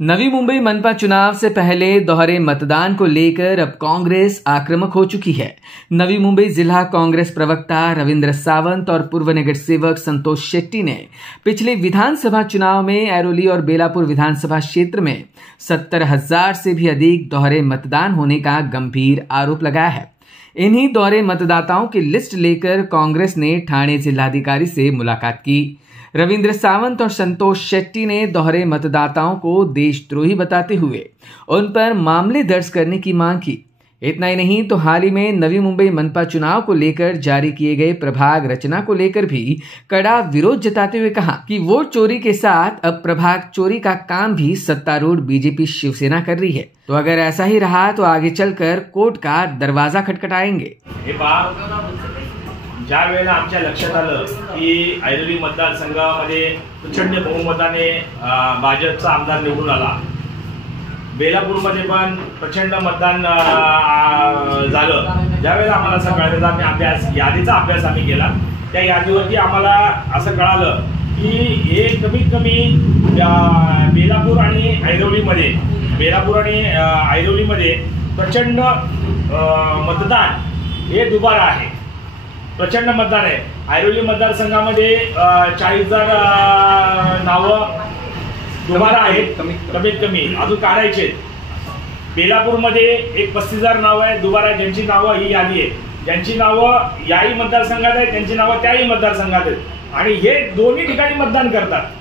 नवी मुंबई मनपा चुनाव से पहले दोहरे मतदान को लेकर अब कांग्रेस आक्रामक हो चुकी है। नवी मुंबई जिला कांग्रेस प्रवक्ता रविंद्र सावंत और पूर्व नगर सेवक संतोष शेट्टी ने पिछले विधानसभा चुनाव में ऐरोली और बेलापुर विधानसभा क्षेत्र में 70,000 से भी अधिक दोहरे मतदान होने का गंभीर आरोप लगाया है। इन्हीं दोहरे मतदाताओं की लिस्ट लेकर कांग्रेस ने ठाणे जिलाधिकारी से मुलाकात की। रविंद्र सावंत और संतोष शेट्टी ने दोहरे मतदाताओं को देशद्रोही बताते हुए उन पर मामले दर्ज करने की मांग की। इतना ही नहीं तो हाल ही में नवी मुंबई मनपा चुनाव को लेकर जारी किए गए प्रभाग रचना को लेकर भी कड़ा विरोध जताते हुए कहा कि वोट चोरी के साथ अब प्रभाग चोरी का काम भी सत्तारूढ़ बीजेपी शिवसेना कर रही है। तो अगर ऐसा ही रहा तो आगे चलकर कोर्ट का दरवाजा खटखटाएंगे। ज्या वेळेला आमच्या लक्षात आलं की ऐरोली मतदारसंघामध्ये प्रचंड बहुमताने भाजपचा आमदार निवडून आला, बेलापूरमध्ये पण प्रचंड मतदान झालं, ज्यावेळेला आम्हाला असं कळलं, आम्ही यादीचा अभ्यास आम्ही केला। त्या यादीवरती आम्हाला असं कळालं की हे कमीत कमी बेलापूर आणि ऐरोलीमध्ये प्रचंड मतदान हे दुबारा आहे, प्रचंड मतदान आहे। ऐरोली मतदारसंघामध्ये 40,000 नावं दुबारा आहेत, कमीत कमी अजून काढायचे। बेलापूरमध्ये एक 35,000 नावं आहे दुबारा, ज्यांची नावं ही यादी आहे, ज्यांची नावं याही मतदारसंघात आहेत, त्यांची नावं त्याही मतदारसंघात आहेत आणि हे दोन्ही ठिकाणी मतदान करतात।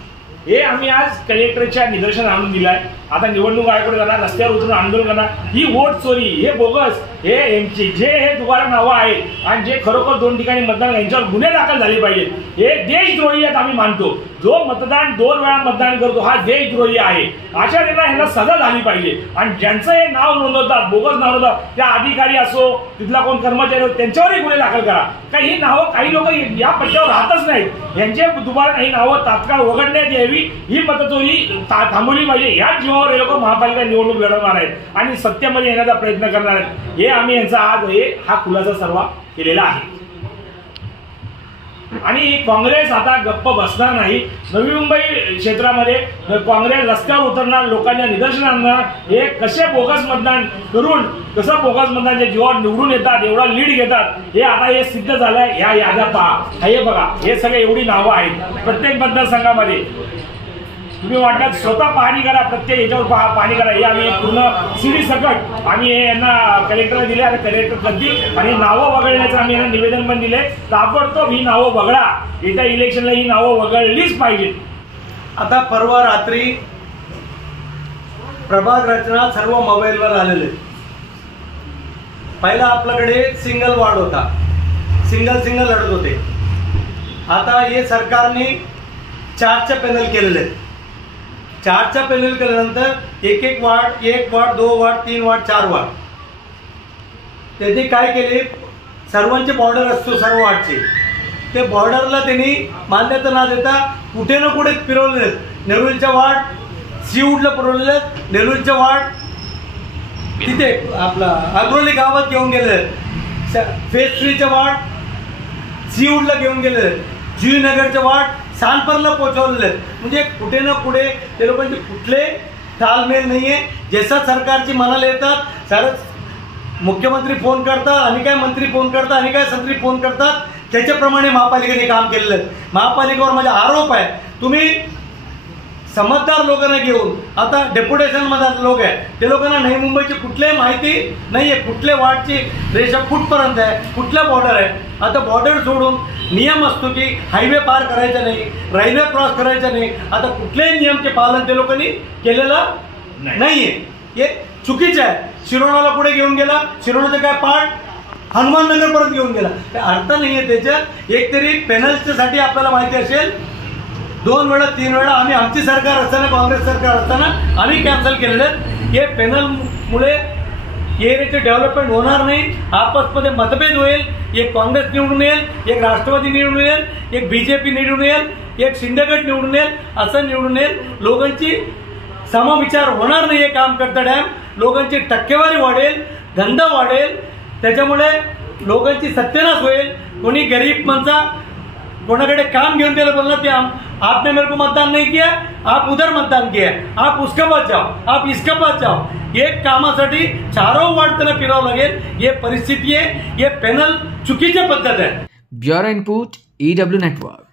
हे आम्ही आज कलेक्टरच्या निदर्शन आणून दिलाय। आता निवडणूक आयोगाकडे जाणार, रस्त्यावर उतरून आंदोलन करणार। ही वोट चोरी, हे बोगस, हे दुबारा नावं आहेत आणि जे खरोखर दोन ठिकाणी मतदान यांच्यावर गुन्हे दाखल झाले पाहिजे। हे देशद्रोही आहेत आम्ही मानतो। जो मतदान 2 वेळा मतदान करतो हा देशद्रोही आहे। अशा वेळेला ह्याला सजा झाली पाहिजे आणि ज्यांचं हे नाव नोंदवतात, बोगस नाव नोंदवतात, त्या अधिकारी असो, तिथला कोण कर्मचारी असो, त्यांच्यावरही गुन्हे दाखल करा। काही नावं, काही लोक या पट्ट्यावर राहतच नाहीत, यांचे दुबारा काही नावं तात्काळ वगळण्यात यावी, ही मतचोरी थांबवली पाहिजे। या जीवावर हे लोक महापालिका निवडणूक लढवणार आहेत आणि सत्तेमध्ये येण्याचा प्रयत्न करणार आहेत। हे आम्ही यांचा आज हा खुलासा सर्व केलेला आहे आणि काँग्रेस आता गप्प बसणार नाही। नवी मुंबई क्षेत्रामध्ये काँग्रेस रस्त्यावर उतरणार, लोकांच्या निदर्शन आणणार। हे कसे बोगस मतदान करून, कसं बोगस मतदान जीवावर निवडून येतात, एवढा लीड घेतात, हे आता हे सिद्ध झालंय। ह्या याद्या पहा, हे बघा, हे सगळे एवढी नावं आहेत प्रत्येक मतदारसंघामध्ये। तुम्ही वाटत स्वतः पाहणी करा, प्रत्येक याच्यावर पाहणी करा। हे आम्ही पूर्ण सीडी सकट आम्ही यांना कलेक्टरला दिले आणि कलेक्टर कधी आणि नावं वगळण्याचं आम्ही यांना निवेदन पण दिले। ताबडतोब ही नावं वगळा, येत्या इलेक्शनला ही नावं वगळलीच पाहिजे। आता परवा रात्री प्रभाग रचना सर्व मोबाईलवर आलेले। पहिला आपल्याकडे सिंगल वार्ड होता, सिंगल लढत होते। आता हे सरकारने 4च्या पॅनल केलेले। 4च्या पॅनल केल्यानंतर एक वार्ड, 2 वार्ड, 3 वार्ड, 4 वार्ड, त्यांनी काय केले, सर्वांचे बॉर्डर असतो सर्व वार्डचे, ते बॉर्डरला त्यांनी मान्यता न देता कुठे ना कुठे फिरवले। नेरुलच्या वार्ड सीवूडला फिरवलेले, नेरुलच्या वार्ड तिथे आपला अग्रोली गावात घेऊन गेले, फेज 3च्या वार्ड सीवूडला घेऊन गेले, जुईनगरच्या वार्ड सानपरला पोहोचवलेले। म्हणजे कुठे ना कुठे ते लोकांचे कुठले तालमेल नाहीये। जसा सरकारची मनाला येतात सरच मुख्यमंत्री फोन करतात आणि काय मंत्री फोन करतात आणि काय संत्री फोन करतात, त्याच्याप्रमाणे महापालिकेने काम केलेलं आहे। महापालिकेवर माझा आरोप आहे, तुम्ही समजदार लोकांना घेऊन आता डेप्युटेशन मध्ये लोक आहे, ते लोकांना नवी मुंबईची कुठल्याही माहिती नाहीये, कुठल्या वार्डची रेषा कुठपर्यंत आहे, कुठल्या बॉर्डर आहे। आता बॉर्डर सोडून नियम असतो की हायवे पार करायचा नाही, रेल्वे क्रॉस करायचा नाही। आता कुठल्याही नियमचे पालन ते लोकांनी केलेलं नाहीये, हे चुकीचं आहे। शिरोणाला पुढे घेऊन गेला, शिरोणाचं काय पार्ट हनुमाननगर पर्यंत घेऊन गेला, ते अर्थ नाहीये त्याच्यात। एक तरी पॅनलच्यासाठी आपल्याला माहिती असेल 2 वेळा 3 वेळा आम्ही आमची सरकार असताना, काँग्रेस सरकार असताना आम्ही कॅन्सल केलेले। हे पॅनलमुळे एरियाचे डेव्हलपमेंट होणार नाही, आपसमध्ये मतभेद होईल। एक काँग्रेस निवडून येईल, एक राष्ट्रवादी निवडून येईल, एक बीजेपी निवडून येईल, एक शिंदे गट निवडून येईल, असं निवडून येईल। लोकांची समविचार होणार नाही हे काम करता डॅम, लोकांची टक्केवारी वाढेल, धंदा वाढेल, त्याच्यामुळे लोकांची सत्यानाश होईल। कोणी गरीब माणसा कोणाकडे काम घेऊन त्याला बोलना कि आपने मेरे को मतदान नहीं किया, आप उधर मतदान किया, आप उसका पास जाओ, आप इसका पास जाओ. एक कामासाठी 4 वार्ड त्याला फिरावं लागेल. हे परिस्थिती आहे, हे पॅनल चुकीची पद्धत आहे. Bureau input EW network.